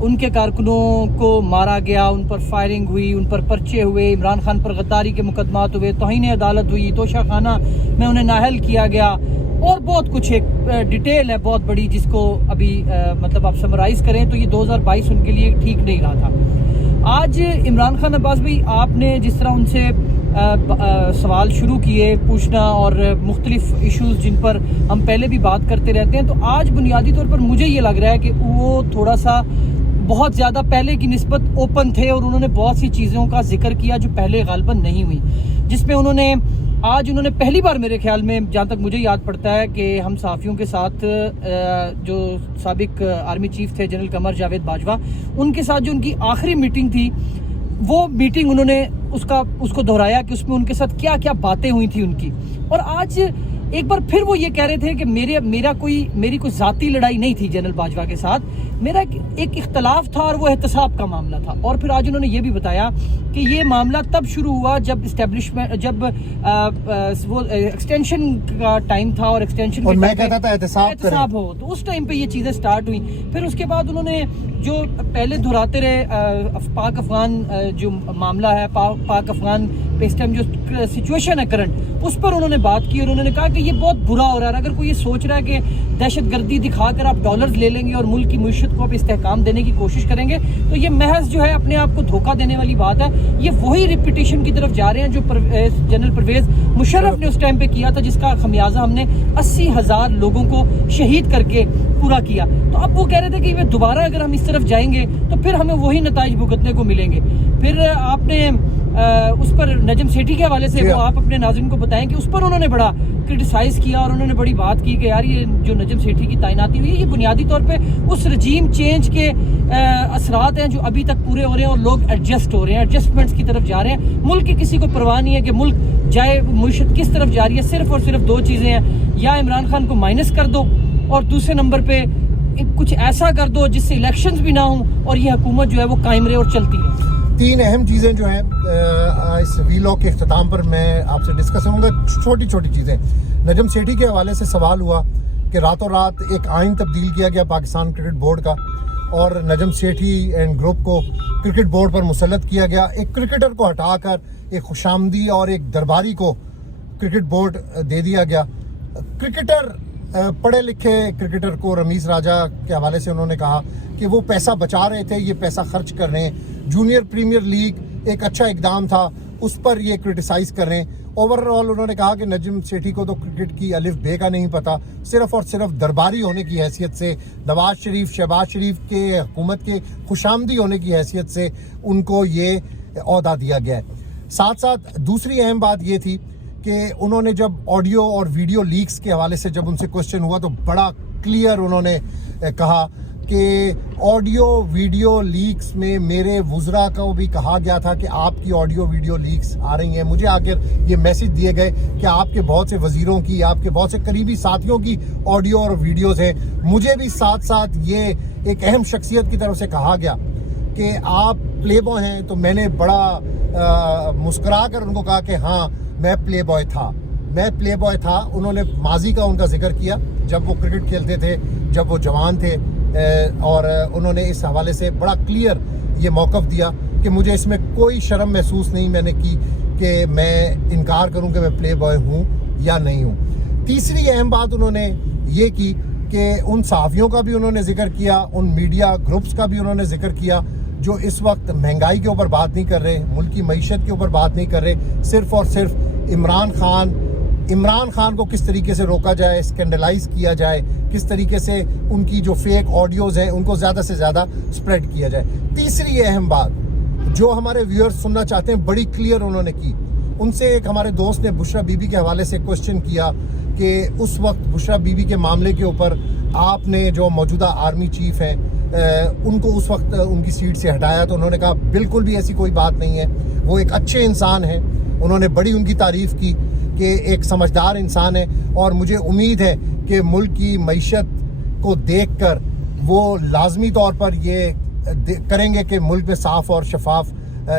ان کے کارکنوں کو مارا گیا، ان پر فائرنگ ہوئی، ان پر پرچے ہوئے، عمران خان پر غداری کے مقدمات ہوئے، توہین عدالت ہوئی، توشہ خانہ میں انہیں نااہل کیا گیا، اور بہت کچھ ایک ڈیٹیل ہے بہت بڑی، جس کو ابھی مطلب آپ سمرائز کریں تو یہ 2022 ان کے لیے ٹھیک نہیں رہا تھا۔ آج عمران خان عباس بھائی، آپ نے جس طرح ان سے سوال شروع کیے پوچھنا اور مختلف ایشوز جن پر ہم پہلے بھی بات کرتے رہتے ہیں، تو آج بنیادی طور پر مجھے یہ لگ رہا ہے کہ وہ تھوڑا سا بہت زیادہ پہلے کی نسبت اوپن تھے، اور انہوں نے بہت سی چیزوں کا ذکر کیا جو پہلے غالباً نہیں ہوئی، جس میں انہوں نے پہلی بار میرے خیال میں جہاں تک مجھے یاد پڑتا ہے کہ ہم صحافیوں کے ساتھ جو سابق آرمی چیف تھے جنرل قمر جاوید باجوہ، ان کے ساتھ جو ان کی آخری میٹنگ تھی، وہ میٹنگ انہوں نے اس کو دہرایا کہ اس میں ان کے ساتھ کیا کیا باتیں ہوئی تھی ان کی۔ اور آج ایک بار پھر وہ یہ کہہ رہے تھے کہ میری کوئی ذاتی لڑائی نہیں تھی جنرل باجوہ کے ساتھ، میرا ایک اختلاف تھا اور وہ احتساب کا معاملہ تھا۔ اور پھر آج انہوں نے یہ بھی بتایا کہ یہ معاملہ تب شروع ہوا جب وہ ایکسٹینشن کا ٹائم تھا، اور ایکسٹینشن اور میں کہتا تھا احتساب ہو، تو اس ٹائم پہ یہ چیزیں سٹارٹ ہوئی۔ پھر اس کے بعد انہوں نے جو پہلے دہراتے رہے پاک افغان جو معاملہ ہے، پاک افغان پہ اس ٹائم جو سچویشن ہے کرنٹ، اس پر انہوں نے بات کی، اور انہوں نے کہا کہ یہ بہت برا ہو رہا ہے۔ اگر کوئی یہ سوچ رہا ہے کہ دہشت گردی دکھا کر آپ ڈالرز لے لیں گے اور ملک کی معیشت کو آپ استحکام دینے کی کوشش کریں گے، تو یہ محض جو ہے اپنے آپ کو دھوکہ دینے والی بات ہے۔ یہ وہی ریپیٹیشن کی طرف جا رہے ہیں جو جنرل پرویز مشرف نے اس ٹائم پہ کیا تھا، جس کا خمیازہ ہم نے 80,000 لوگوں کو شہید کر کے پورا کیا۔ تو اب وہ کہہ رہے تھے کہ دوبارہ اگر ہم اس طرف جائیں گے تو پھر ہمیں وہی نتائج بھگتنے کو ملیں گے۔ پھر آپ نے اس پر نجم سیٹھی کے حوالے سے وہ آپ اپنے ناظرین کو بتائیں کہ اس پر انہوں نے بڑا کرٹیسائز کیا، اور انہوں نے بڑی بات کی کہ یار یہ جو نجم سیٹھی کی تعیناتی ہوئی ہے، یہ بنیادی طور پہ اس رجیم چینج کے اثرات ہیں جو ابھی تک پورے ہو رہے ہیں، اور لوگ ایڈجسٹ ہو رہے ہیں، ایڈجسٹمنٹس کی طرف جا رہے ہیں۔ ملک کی کسی کو پرواہ نہیں ہے کہ ملک جائے، معیشت کس طرف جا رہی ہے۔ صرف اور صرف دو چیزیں ہیں، یا عمران خان کو مائنس کر دو، اور دوسرے نمبر پہ کچھ ایسا کر دو جس سے الیکشنز بھی نہ ہوں اور یہ حکومت جو ہے وہ قائم رہے اور چلتی رہے۔ تین اہم چیزیں جو ہیں اس ویلاگ کے اختتام پر میں آپ سے ڈسکس کروں گا، چھوٹی چھوٹی چیزیں۔ نجم سیٹھی کے حوالے سے سوال ہوا کہ راتوں رات ایک آئین تبدیل کیا گیا پاکستان کرکٹ بورڈ کا، اور نجم سیٹھی اینڈ گروپ کو کرکٹ بورڈ پر مسلط کیا گیا۔ ایک کرکٹر کو ہٹا کر ایک خوشامدی اور ایک درباری کو کرکٹ بورڈ دے دیا گیا۔ کرکٹر پڑھے لکھے کرکٹر کو رمیز راجہ کے حوالے سے انہوں نے کہا کہ وہ پیسہ بچا رہے تھے، یہ پیسہ خرچ کر رہے ہیں۔ جونیئر پریمیئر لیگ ایک اچھا اقدام تھا، اس پر یہ کرٹیسائز کر رہے ہیں۔ اوور آل انہوں نے کہا کہ نجم سیٹھی کو تو کرکٹ کی الف بے کا نہیں پتا، صرف اور صرف درباری ہونے کی حیثیت سے، نواز شریف شہباز شریف کے حکومت کے خوشامدی ہونے کی حیثیت سے ان کو یہ عہدہ دیا گیا ہے۔ ساتھ ساتھ دوسری اہم بات یہ تھی کہ انہوں نے جب آڈیو اور ویڈیو لیکس کے حوالے سے جب ان سے کوسچن ہوا تو بڑا کلیئر انہوں نے کہا کہ آڈیو ویڈیو لیکس میں میرے وزراء کو بھی کہا گیا تھا کہ آپ کی آڈیو ویڈیو لیکس آ رہی ہیں، مجھے آخر یہ میسج دیے گئے کہ آپ کے بہت سے وزیروں کی، آپ کے بہت سے قریبی ساتھیوں کی آڈیو اور ویڈیوز ہیں۔ مجھے بھی ساتھ ساتھ یہ ایک اہم شخصیت کی طرف سے کہا گیا کہ آپ پلے بوائے ہیں، تو میں نے بڑا مسکرا کر ان کو کہا کہ ہاں میں پلے بوائے تھا۔ انہوں نے ماضی کا ان کا ذکر کیا جب وہ کرکٹ کھیلتے تھے، جب وہ جوان تھے، اور انہوں نے اس حوالے سے بڑا کلیئر یہ موقف دیا کہ مجھے اس میں کوئی شرم محسوس نہیں میں نے کی کہ میں انکار کروں کہ میں پلے بوائے ہوں یا نہیں ہوں۔ تیسری اہم بات انہوں نے یہ کی کہ ان صحافیوں کا بھی انہوں نے ذکر کیا، ان میڈیا گروپس کا بھی انہوں نے ذکر کیا جو اس وقت مہنگائی کے اوپر بات نہیں کر رہے، ملک کی معیشت کے اوپر بات نہیں کر رہے، صرف اور صرف عمران خان کو کس طریقے سے روکا جائے، اسکینڈلائز کیا جائے، کس طریقے سے ان کی جو فیک آڈیوز ہیں ان کو زیادہ سے زیادہ سپریڈ کیا جائے۔ تیسری اہم بات جو ہمارے ویورز سننا چاہتے ہیں، بڑی کلیئر انہوں نے کی۔ ان سے ایک ہمارے دوست نے بشرا بی بی کے حوالے سے کوسچن کیا کہ اس وقت بشرا بی بی کے معاملے کے اوپر آپ نے جو موجودہ آرمی چیف ہیں ان کو اس وقت ان کی سیٹ سے ہٹایا، تو انہوں نے کہا بالکل بھی ایسی کوئی بات نہیں ہے، وہ ایک اچھے انسان ہیں۔ انہوں نے بڑی ان کی تعریف کی کہ ایک سمجھدار انسان ہے، اور مجھے امید ہے کہ ملک کی معیشت کو دیکھ کر وہ لازمی طور پر یہ کریں گے کہ ملک میں صاف اور شفاف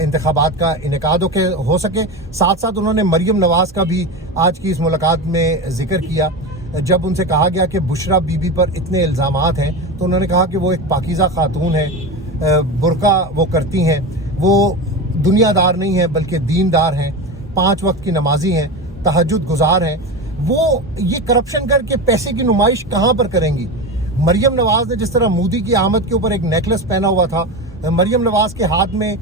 انتخابات کا انعقاد ہو سکے۔ ساتھ ساتھ انہوں نے مریم نواز کا بھی آج کی اس ملاقات میں ذکر کیا۔ جب ان سے کہا گیا کہ بشرا بی بی پر اتنے الزامات ہیں تو انہوں نے کہا کہ وہ ایک پاکیزہ خاتون ہے، برقع وہ کرتی ہیں وہ دنیا دار نہیں ہیں بلکہ دیندار ہیں، 5 وقت کی نمازی ہیں، تہجد گزار ہیں، وہ یہ کرپشن کر کے پیسے کی نمائش کہاں پر کریں گی؟ مریم نواز نے جس طرح مودی کی آمد کے اوپر ایک نیکلس پہنا ہوا تھا، مریم نواز کے ہاتھ میں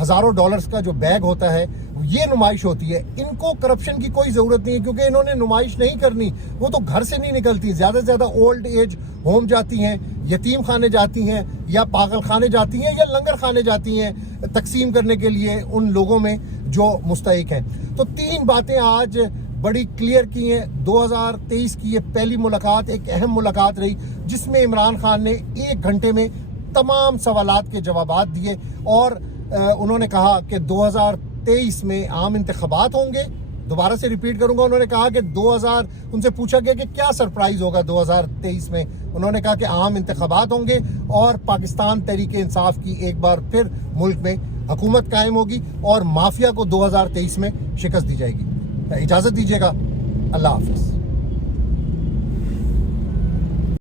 ہزاروں ڈالرز کا جو بیگ ہوتا ہے، یہ نمائش ہوتی ہے۔ ان کو کرپشن کی کوئی ضرورت نہیں ہے کیونکہ انہوں نے نمائش نہیں کرنی، وہ تو گھر سے نہیں نکلتی، زیادہ سے زیادہ اولڈ ایج ہوم جاتی ہیں، یتیم خانے جاتی ہیں، یا پاگل خانے جاتی ہیں، یا لنگر خانے جاتی ہیں تقسیم کرنے کے لیے ان لوگوں میں جو مستحق ہیں۔ تو 3 باتیں آج بڑی کلیئر کی ہیں۔ 2023 کی یہ پہلی ملاقات ایک اہم ملاقات رہی جس میں عمران خان نے 1 گھنٹے میں تمام سوالات کے جوابات دیے، اور انہوں نے کہا کہ 2023 میں عام انتخابات ہوں گے۔ دوبارہ سے ریپیٹ کروں گا، انہوں نے کہا کہ ان سے پوچھا گیا کہ کیا سرپرائز ہوگا 2023 میں، انہوں نے کہا کہ عام انتخابات ہوں گے اور پاکستان تحریک انصاف کی ایک بار پھر ملک میں حکومت قائم ہوگی اور مافیا کو 2023 میں شکست دی جائے گی۔ اجازت دیجیے گا، اللہ حافظ۔